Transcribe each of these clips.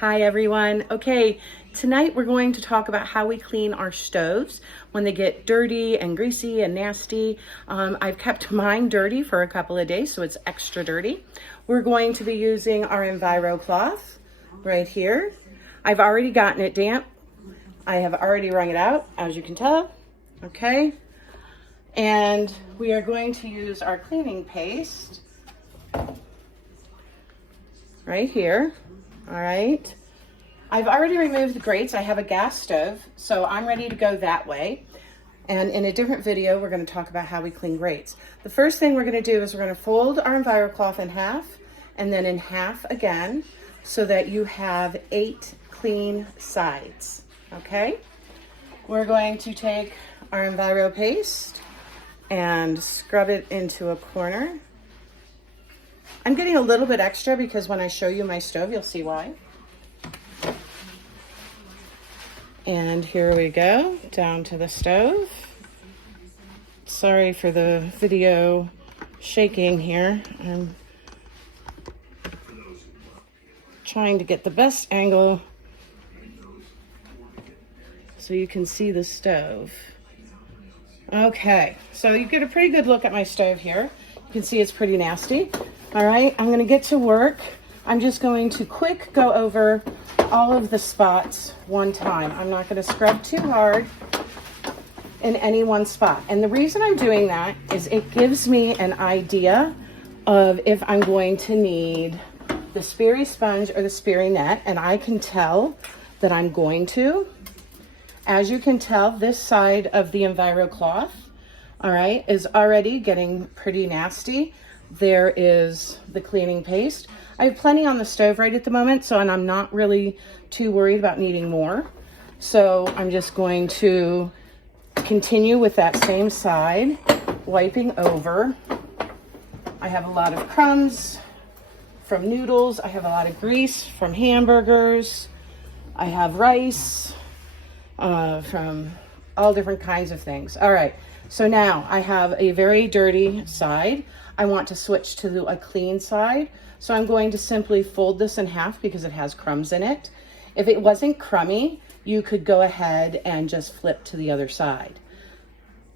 Hi everyone. Okay, tonight we're going to talk about how we clean our stoves when they get dirty and greasy and nasty. I've kept mine dirty for a couple of days, so it's extra dirty. We're going to be using our envirocloth right here. I've already gotten it damp. I have already wrung it out, as you can tell. Okay, and we are going to use our cleaning paste right here. All right, I've already removed the grates. I have a gas stove, so I'm ready to go that way. And in a different video, we're going to talk about how we clean grates. The first thing we're going to do is we're going to fold our envirocloth in half and then in half again so that you have 8 clean sides. Okay, we're going to take our enviro paste and scrub it into a corner. I'm getting a little bit extra because when I show you my stove, you'll see why. And here we go, down to the stove. Sorry for the video shaking here. I'm trying to get the best angle so you can see the stove. Okay, so you get a pretty good look at my stove here. You can see it's pretty nasty. All right, I'm gonna get to work. I'm just going to quick go over all of the spots one time. I'm not gonna scrub too hard in any one spot. And the reason I'm doing that is it gives me an idea of if I'm going to need the Spiri sponge or the spirinet, and I can tell that I'm going to. As you can tell, this side of the envirocloth, all right, is already getting pretty nasty. There is the cleaning paste. I have plenty on the stove right at the moment, so and I'm not really too worried about needing more. So I'm just going to continue with that same side, wiping over. I have a lot of crumbs from noodles. I have a lot of grease from hamburgers. I have rice from all different kinds of things. All right, so now I have a very dirty side. I want to switch to a clean side. So I'm going to simply fold this in half because it has crumbs in it. If it wasn't crummy, you could go ahead and just flip to the other side.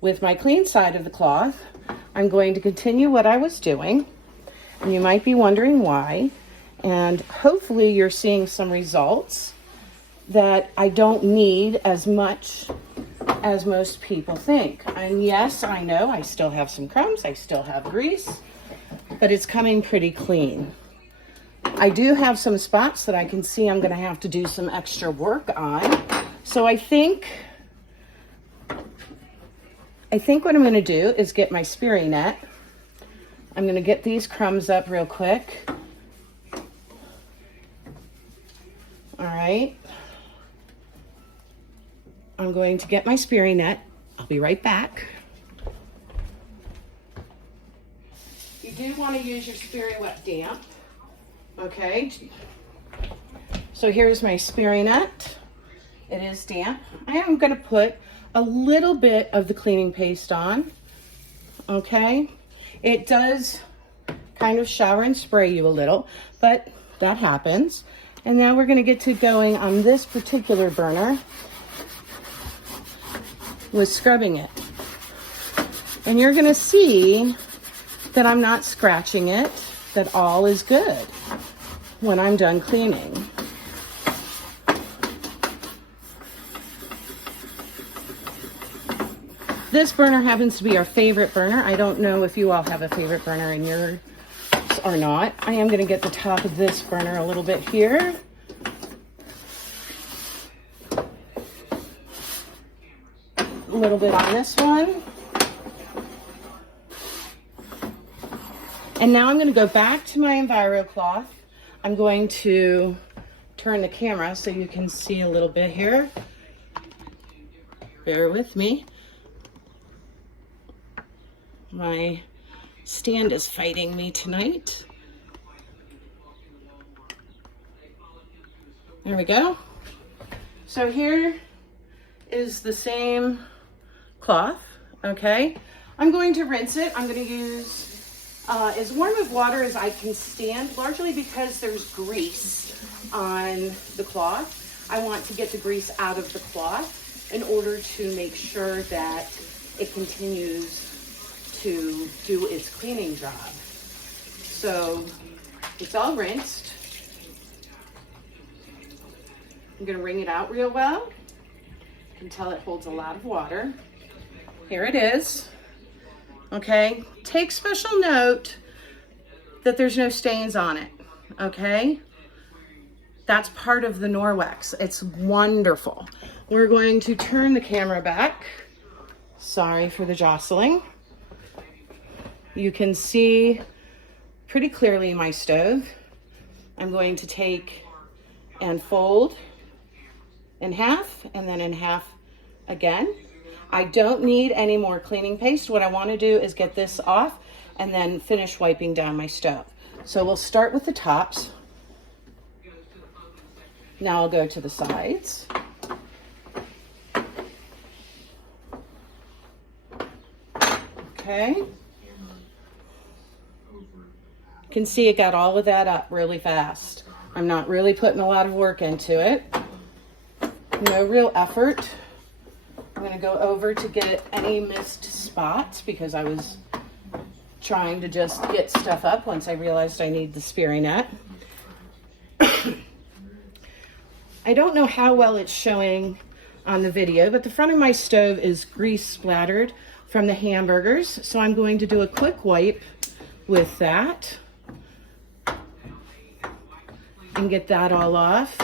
With my clean side of the cloth, I'm going to continue what I was doing. And you might be wondering why. And hopefully you're seeing some results that I don't need as much as most people think. And yes, I know I still have some crumbs, I still have grease, but it's coming pretty clean. I do have some spots that I can see I'm gonna have to do some extra work on. So I think what I'm gonna do is get my spirinet. I'm gonna get these crumbs up real quick. All right. I'm going to get my spirinet. I'll be right back. You do want to use your spirinet damp. Okay. So here's my spirinet. It is damp. I am going to put a little bit of the cleaning paste on. Okay. It does kind of shower and spray you a little, but that happens. And now we're going to get to going on this particular burner with scrubbing it. And you're gonna see that I'm not scratching it, that all is good when I'm done cleaning. This burner happens to be our favorite burner. I don't know if you all have a favorite burner in yours or not. I am gonna get the top of this burner a little bit here. A little bit on this one. And now I'm going to go back to my envirocloth. I'm going to turn the camera so you can see a little bit here. Bear with me. My stand is fighting me tonight. There we go. So here is the same cloth, okay? I'm going to rinse it. I'm going to use as warm of water as I can stand, largely because there's grease on the cloth. I want to get the grease out of the cloth in order to make sure that it continues to do its cleaning job. So it's all rinsed. I'm gonna wring it out real well. You can tell it holds a lot of water. Here it is. Okay, take special note that there's no stains on it, okay? That's part of the Norwex. It's wonderful. We're going to turn the camera back. Sorry for the jostling. You can see pretty clearly my stove. I'm going to take and fold in half and then in half again. I don't need any more cleaning paste. What I want to do is get this off and then finish wiping down my stove. So we'll start with the tops. Now I'll go to the sides. Okay. You can see it got all of that up really fast. I'm not really putting a lot of work into it. No real effort. I'm going to go over to get any missed spots because I was trying to just get stuff up once I realized I need the spirinet. I don't know how well it's showing on the video, but the front of my stove is grease splattered from the hamburgers. So I'm going to do a quick wipe with that and get that all off.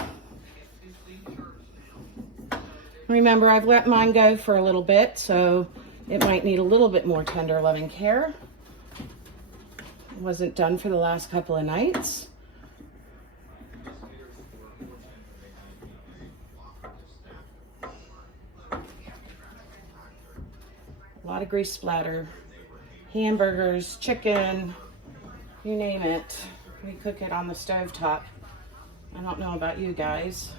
Remember, I've let mine go for a little bit, so it might need a little bit more tender loving care. It wasn't done for the last couple of nights. A lot of grease splatter. Hamburgers, chicken, you name it. We cook it on the stovetop. I don't know about you guys,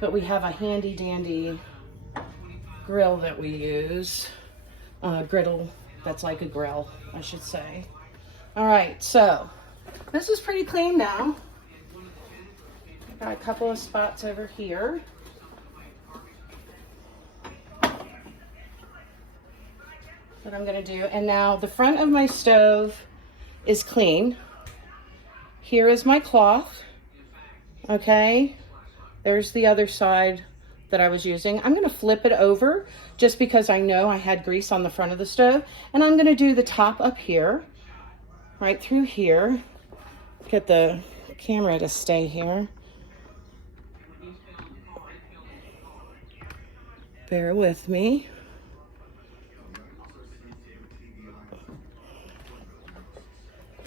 but we have a handy dandy grill that we use. Griddle, that's like a grill, I should say. All right, so this is pretty clean now. Got a couple of spots over here. What I'm gonna do, and now the front of my stove is clean. Here is my cloth, okay? There's the other side that I was using. I'm gonna flip it over just because I know I had grease on the front of the stove. And I'm gonna do the top up here, right through here. Get the camera to stay here. Bear with me.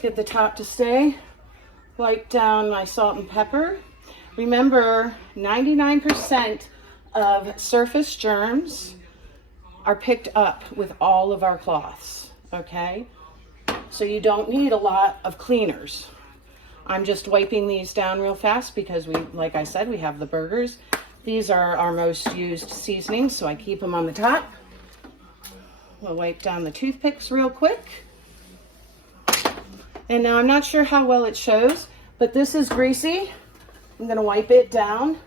Get the top to stay. Wipe down my salt and pepper. Remember, 99% of surface germs are picked up with all of our cloths, okay? So you don't need a lot of cleaners. I'm just wiping these down real fast because we, like I said, we have the burgers. These are our most used seasonings, so I keep them on the top. We'll wipe down the toothpicks real quick. And now I'm not sure how well it shows, but this is greasy. I'm gonna wipe it down.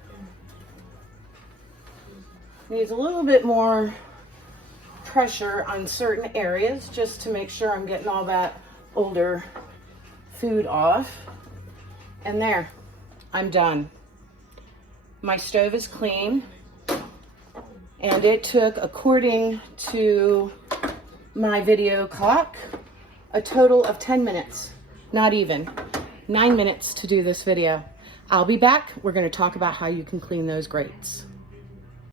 Needs a little bit more pressure on certain areas just to make sure I'm getting all that older food off. And there, I'm done. My stove is clean, and it took, according to my video clock, a total of 10 minutes, not even 9 minutes to do this video. I'll be back. We're going to talk about how you can clean those grates.